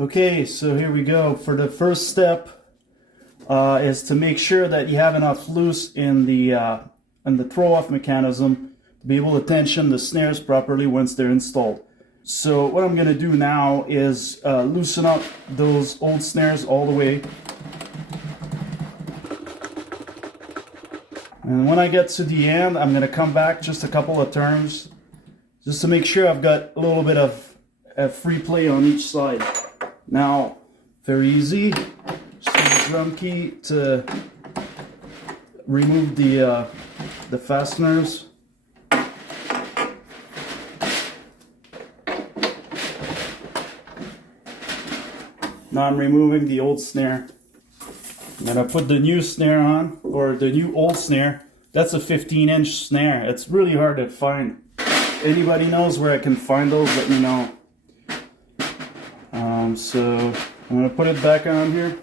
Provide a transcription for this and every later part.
Okay, so here we go. For the first step is to make sure that you have enough loose in the throw-off mechanism to be able to tension the snares properly once they're installed. So what I'm going to do now is loosen up those old snares all the way. And when I get to the end, I'm going to come back just a couple of turns just to make sure I've got a little bit of free play on each side. Now, very easy. Just use the drum key to remove the fasteners. Now I'm removing the old snare. I'm gonna put the new snare on, or the new old snare. That's a 15-inch snare. It's really hard to find. Anybody knows where I can find those, let me know. So I'm gonna put it back on here.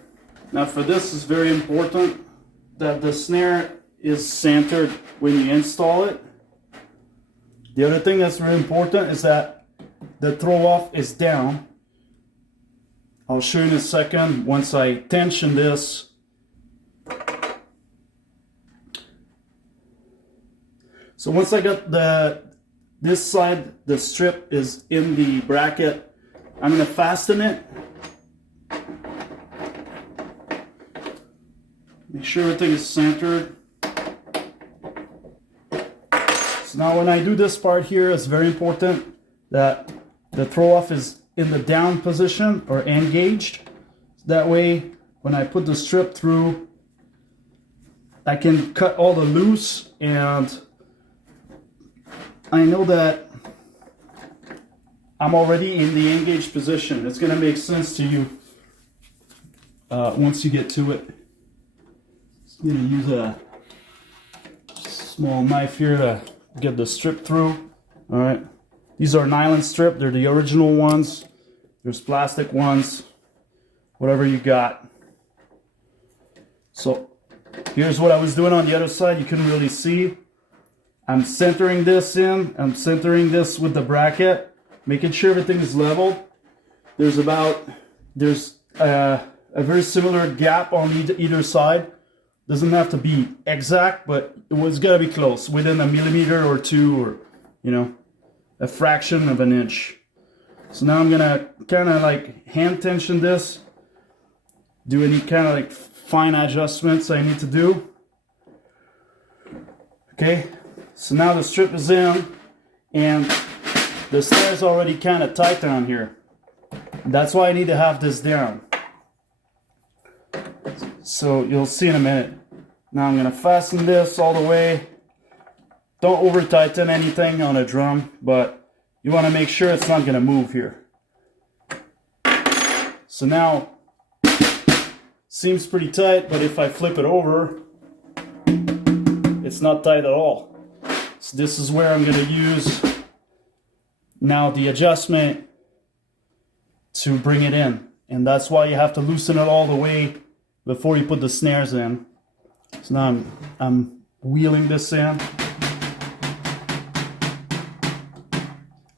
Now for this, it's very important that the snare is centered when you install it. The other thing that's very important is that the throw-off is down. I'll show you in a second once I tension this. So once I got this side, the strip is in the bracket, I'm going to fasten it. Make sure everything is centered. So now when I do this part here, it's very important that the throw-off is in the down position or engaged. That way, when I put the strip through, I can cut all the loose, and I know that I'm already in the engaged position. It's going to make sense to you once you get to it. I'm going to use a small knife here to get the strip through. All right. These are nylon strip. They're the original ones. There's plastic ones. Whatever you got. So here's what I was doing on the other side. You couldn't really see. I'm centering this in. I'm centering this with the bracket, making sure everything is level. There's a very similar gap on either side. Doesn't have to be exact, but it's got to be close, within a millimeter or two, or a fraction of an inch. So now I'm gonna kind of like hand tension this, do any kind of like fine adjustments I need to do. Okay, so now the strip is in, and the snare is already kind of tight down here. That's why I need to have this down. So you'll see in a minute. Now I'm going to fasten this all the way. Don't over tighten anything on a drum, but you want to make sure it's not going to move here. So now, seems pretty tight, but if I flip it over, it's not tight at all. So this is where I'm going to use now the adjustment to bring it in, and that's why you have to loosen it all the way before you put the snares in. So now I'm wheeling this in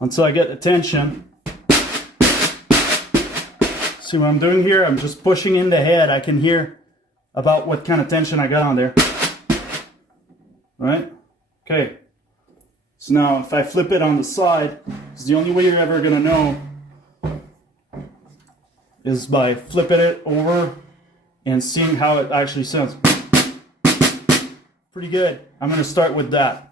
until I get the tension. See what I'm doing here? I'm just pushing in the head. I can hear about what kind of tension I got on there. All right? Okay. So now if I flip it on the side, it's the only way you're ever going to know is by flipping it over and seeing how it actually sounds. Pretty good. I'm going to start with that.